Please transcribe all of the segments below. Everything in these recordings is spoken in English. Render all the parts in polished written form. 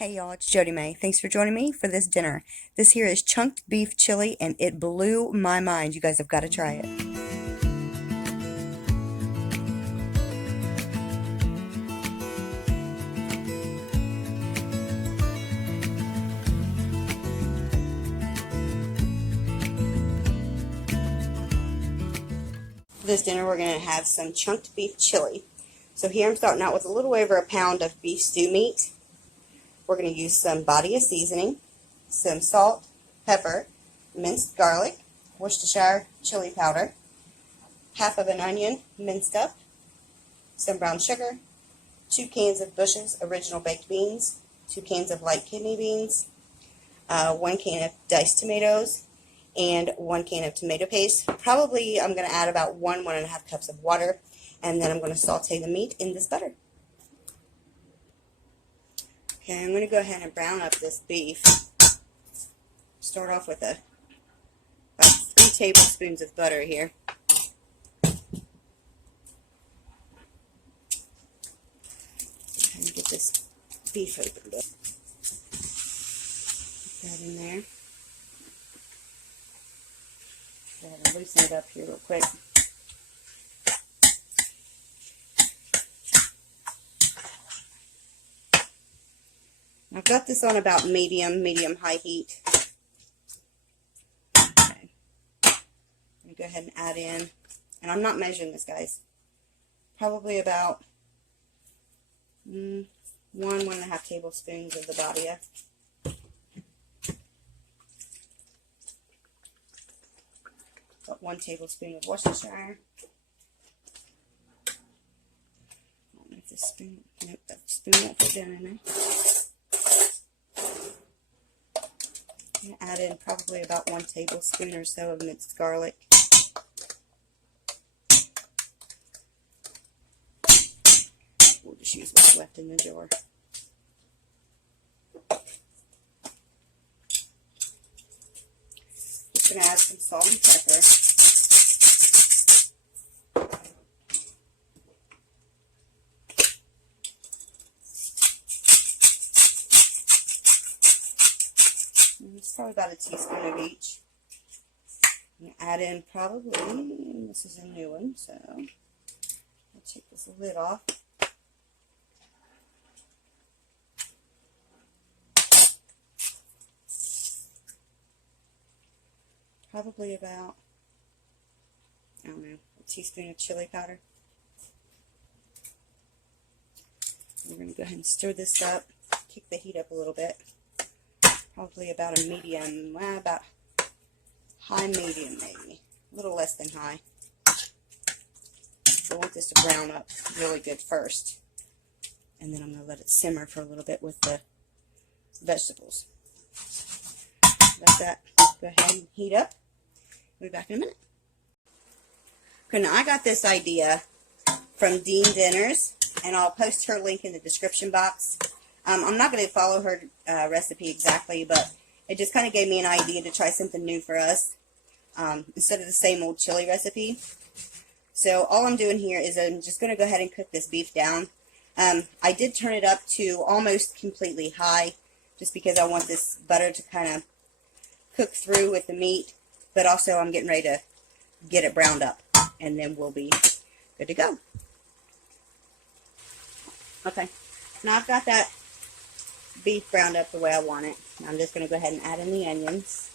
Hey y'all, it's Jody May. Thanks for joining me for this dinner. This here is chunked beef chili and it blew my mind. You guys have got to try it. For this dinner we're going to have some chunked beef chili. So here I'm starting out with a little over a pound of beef stew meat. We're going to use some body seasoning, some salt, pepper, minced garlic, Worcestershire chili powder, half of an onion minced up, some brown sugar, 2 cans of Bush's original baked beans, 2 cans of light kidney beans, 1 can of diced tomatoes, and 1 can of tomato paste. Probably I'm going to add about 1.5 cups of water, and then I'm going to saute the meat in this butter. Okay, I'm going to go ahead and brown up this beef. Start off with about 3 tablespoons of butter here. And get this beef opened up. Put that in there. Go ahead and loosen it up here real quick. I've got this on about medium-high heat. Okay. I'm going to go ahead and add in, and I'm not measuring this, guys, probably about 1.5 tablespoons of the Badia. About 1 tablespoon of Worcestershire. I don't know if this spoon, nope, that spoon won't fit down in there. I'm going to add in probably about 1 tablespoon or so of minced garlic. We'll just use what's left in the jar. Just going to add some salt and pepper. It's probably about a teaspoon of each. I'm going to add in probably, and this is a new one, so I'll take this lid off. Probably about, I don't know, a teaspoon of chili powder. We're going to go ahead and stir this up, kick the heat up a little bit. Probably about a medium, well, about high medium maybe, a little less than high. So I want this to brown up really good first, and then I'm going to let it simmer for a little bit with the vegetables. Let that go ahead and heat up. We'll be back in a minute. Okay, now I got this idea from Dean Dinners, and I'll post her link in the description box. I'm not going to follow her recipe exactly, but it just kind of gave me an idea to try something new for us instead of the same old chili recipe. So all I'm doing here is I'm just going to go ahead and cook this beef down. I did turn it up to almost completely high just because I want this butter to kind of cook through with the meat, but also I'm getting ready to get it browned up, and then we'll be good to go. Okay, now I've got that beef browned up the way I want it. I'm just going to go ahead and add in the onions.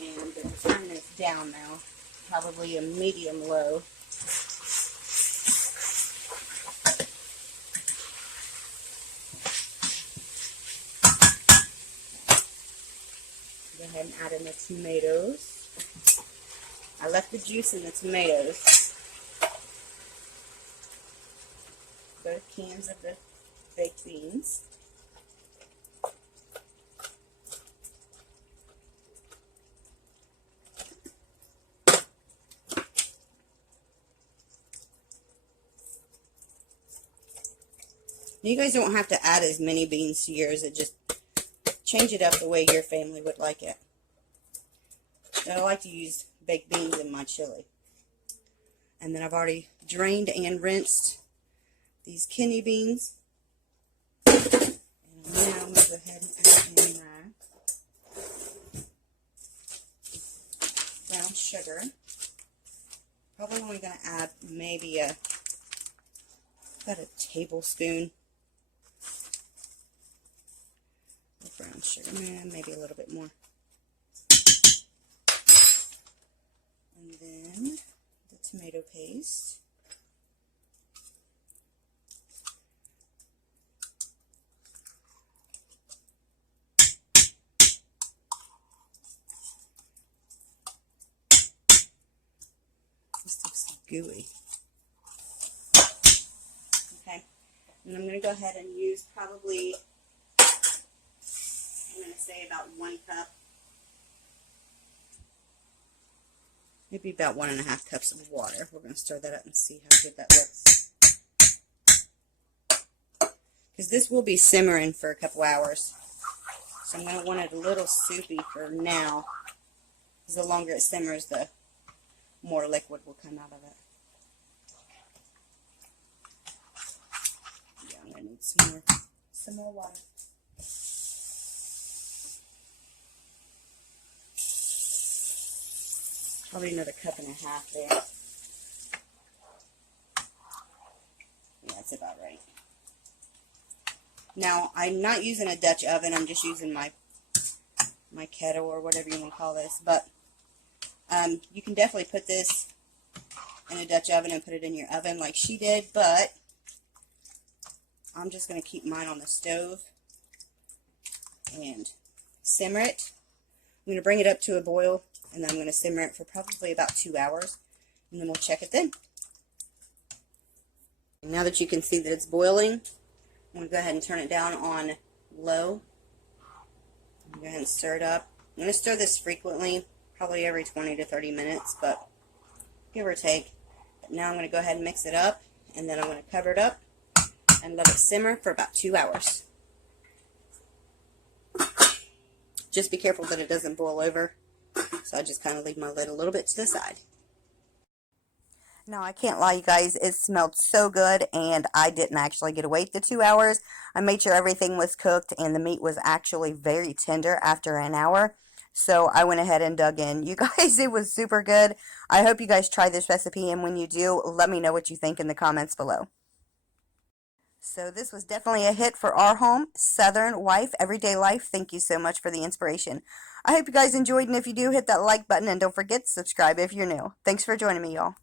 And I'm going to turn this down now, probably a medium low. Go ahead and add in the tomatoes. I left the juice in the tomatoes. Both cans of the baked beans. You guys don't have to add as many beans to yours. It just change it up the way your family would like it. So I like to use baked beans in my chili. And then I've already drained and rinsed these kidney beans. And now I'm going to go ahead and add in my brown sugar. Probably only going to add maybe about a tablespoon of brown sugar, maybe a little bit more. And then the tomato paste. This looks gooey. Okay, and I'm going to go ahead and use probably, I'm going to say about 1 cup, maybe about 1.5 cups of water. We're going to stir that up and see how good that looks. Because this will be simmering for a couple hours. So I'm going to want it a little soupy for now. Because the longer it simmers, the more liquid will come out of it. Yeah, I'm going to need some more water. Probably another 1.5 cups there. Yeah, that's about right. Now, I'm not using a Dutch oven. I'm just using my kettle or whatever you want to call this. But you can definitely put this in a Dutch oven and put it in your oven like she did. But I'm just going to keep mine on the stove and simmer it. I'm going to bring it up to a boil, and then I'm going to simmer it for probably about 2 hours, and then we'll check it then. Now that you can see that it's boiling, I'm going to go ahead and turn it down on low. Go ahead and stir it up. I'm going to stir this frequently, probably every 20 to 30 minutes, but give or take. But now I'm going to go ahead and mix it up, and then I'm going to cover it up and let it simmer for about 2 hours. Just be careful that it doesn't boil over. So I just kind of leave my lid a little bit to the side. Now, I can't lie, you guys, it smelled so good, and I didn't actually get to wait the 2 hours. I made sure everything was cooked, and the meat was actually very tender after an hour. So I went ahead and dug in. You guys, it was super good. I hope you guys try this recipe, and when you do, let me know what you think in the comments below. So this was definitely a hit for our home. Southern Wife, Everyday Life. Thank you so much for the inspiration. I hope you guys enjoyed, and if you do, hit that like button, and don't forget to subscribe if you're new. Thanks for joining me, y'all.